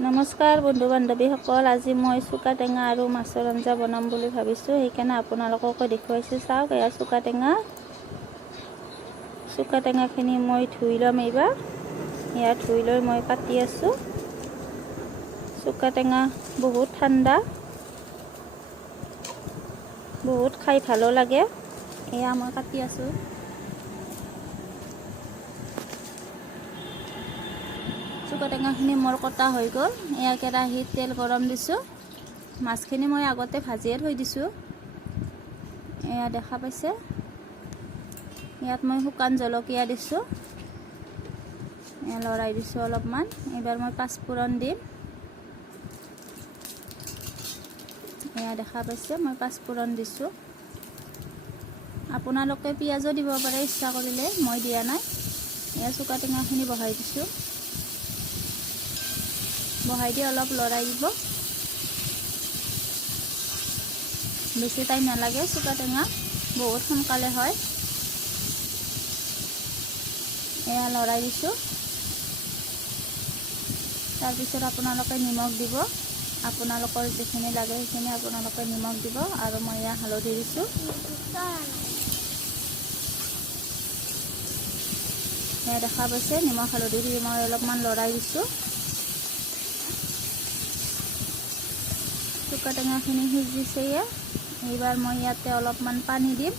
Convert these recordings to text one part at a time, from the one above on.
নমস্কাৰ বন্ধু বান্ধৱীসকল, আজি মই চুকা টেঙা আৰু মাছৰ আঞ্জা বনাম বুলি ভাবিছোঁ। সেইকাৰণে আপোনালোককো দেখুৱাইছোঁ। চাওক, এয়া চুকা টেঙাখিনি মই ধুই ল'ম। এইবাৰ এয়া ধুই লৈ মই কাটি আছোঁ। চুকা টেঙা বহুত ঠাণ্ডা, বহুত খাই ভালো লাগে। এয়া মই কাটি আছোঁ। চুকা টেঙাখিনি মোৰ কটা হৈ গ'ল। এয়া কেৰাহীত তেল গৰম দিছোঁ। মাছখিনি মই আগতে ভাজিয়ে থৈ দিছোঁ। এয়া দেখা পাইছে। ইয়াত মই শুকান জলকীয়া দিছোঁ। এয়া লৰাই দিছোঁ অলপমান। এইবাৰ মই পাঁচফোৰণ দিম। এয়া দেখা পাইছে, মই পাঁচফোৰণ দিছোঁ। আপোনালোকে পিঁয়াজো দিব পাৰে ইচ্ছা কৰিলে, মই দিয়া নাই। এয়া চুকা টেঙাখিনি বহাই দিছোঁ। বহাই দি অলপ লৰাই দিব। বেছি টাইম নালাগে, চুকা টেঙা বহুত সোনকালে হয়। এয়া লৰাই দিছোঁ। তাৰপিছত আপোনালোকে নিমখ দিব। আপোনালোকৰ যিখিনি লাগে সেইখিনি আপোনালোকে নিমখ দিব। আৰু মই এয়া হালধি দিছোঁ। এয়া দেখা পাইছে, নিমখ হালধি দি মই অলপমান লৰাই দিছোঁ। চুকা টেঙাখিনি সিজিছে। এইবাৰ মই ইয়াতে অলপমান পানী দিম।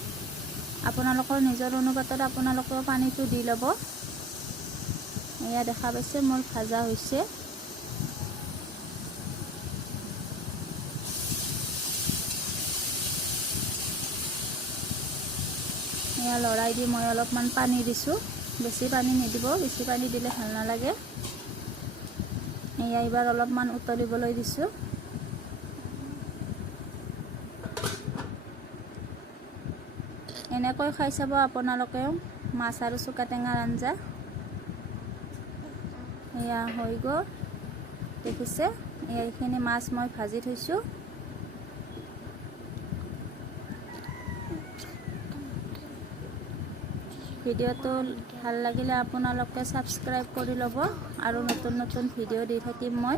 আপোনালোকৰ নিজৰ অনুপাতত আপোনালোকেও পানীটো দি ল'ব। এয়া দেখা পাইছে, মোৰ ভাজা হৈছে। এয়া লৰাই দি মই অলপমান পানী দিছোঁ। বেছি পানী নিদিব, বেছি পানী দিলে ভাল নালাগে। এয়া এইবাৰ অলপমান উতলিবলৈ দিছোঁ। এনেকৈ খাই চাব আপোনালোকেও মাছ আৰু চুকা টেঙাৰ আঞ্জা। এয়া হৈ গ'ল, দেখিছে। এইখিনি মাছ মই ভাজি থৈছোঁ। ভিডিঅ'টো ভাল লাগিলে আপোনালোকে ছাবস্ক্ৰাইব কৰি ল'ব, আৰু নতুন নতুন ভিডিঅ' দি থাকিম মই।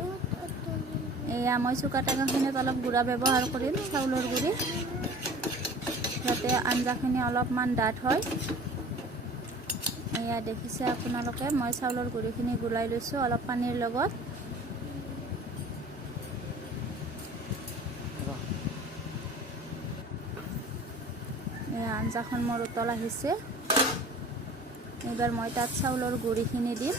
এয়া মই চুকা টেঙাখিনিত অলপ গুড়া ব্যৱহাৰ কৰিম, চাউলৰ গুড়ি, যাতে আঞ্জাখিনি অলপমান ডাঠ হয়। এয়া দেখিছে আপোনালোকে, মই চাউলৰ গুড়িখিনি গুলাই লৈছোঁ অলপ পানীৰ লগত। এয়া আঞ্জাখন মোৰ উতল আহিছে। এইবাৰ মই তাত চাউলৰ গুড়িখিনি দিম।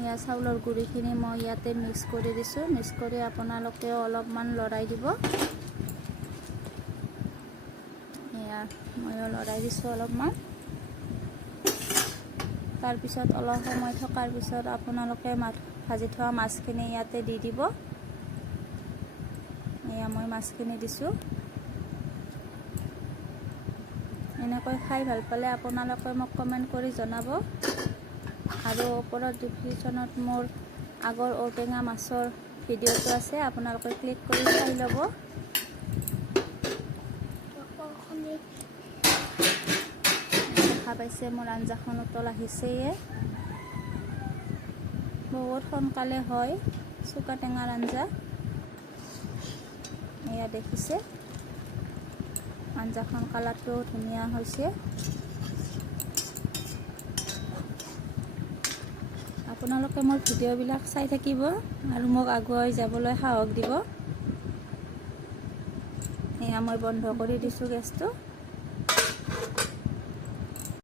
এয়া চাউলৰ গুড়িখিনি মই ইয়াতে মিক্স কৰি দিছোঁ। মিক্স কৰি আপোনালোকেও অলপমান লৰাই দিব। এয়া ময়ো লৰাই দিছোঁ অলপমান। তাৰপিছত অলপ সময় থকাৰ পিছত আপোনালোকে ভাজি থোৱা মাছখিনি ইয়াতে দি দিব। এয়া মই মাছখিনি দিছোঁ। এনেকৈ খাই ভাল পালে আপোনালোকে মোক কমেণ্ট কৰি জনাব। আৰু ওপৰত ডিছক্ৰিপশ্যনত মোৰ আগৰ ঔটেঙা মাছৰ ভিডিঅ'টো আছে, আপোনালোকে ক্লিক কৰি চাই ল'ব। দেখা পাইছে, মোৰ আঞ্জাখন উতল আহিছেয়ে। বহুত সোনকালে হয় চুকা টেঙাৰ আঞ্জা। এয়া দেখিছে, আঞ্জাখন কালাৰটো ধুনীয়া হৈছে। আপোনালোকে মোৰ ভিডিঅ'বিলাক চাই থাকিব আৰু মোক আগুৱাই যাবলৈ সাহস দিব। এয়া মই বন্ধ কৰি দিছোঁ গেছটো।